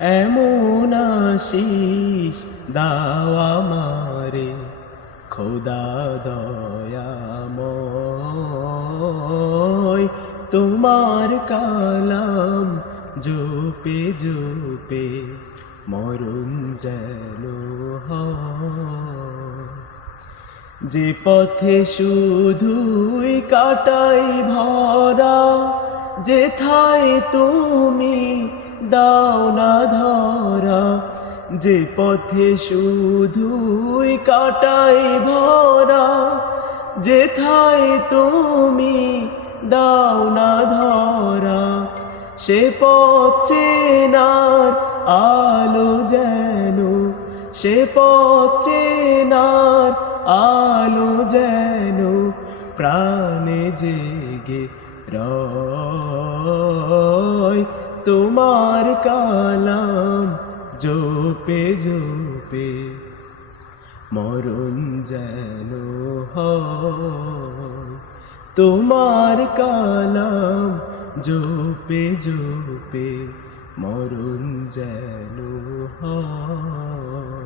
এমন আশিস দাও আমারে খোদা দয়াময়, তোমার কালাম জপে জপে মরণ যেন হয়। যে পথে শুধুই কাটাই ভরা, যেথায় তুমি দাও না ধরা। যে পথে শুধুই কাটাই ভরা, যেথায় তুমি দাও না ধরা। সে পথ চেনার আলো যেন, সে পথ চেনার আলো যেন প্রাণে জেগে রয়। তোমার কালাম জপে জপে মরণ যেন হয়। তোমার কালাম জপে জপে মরণ যেন হয়।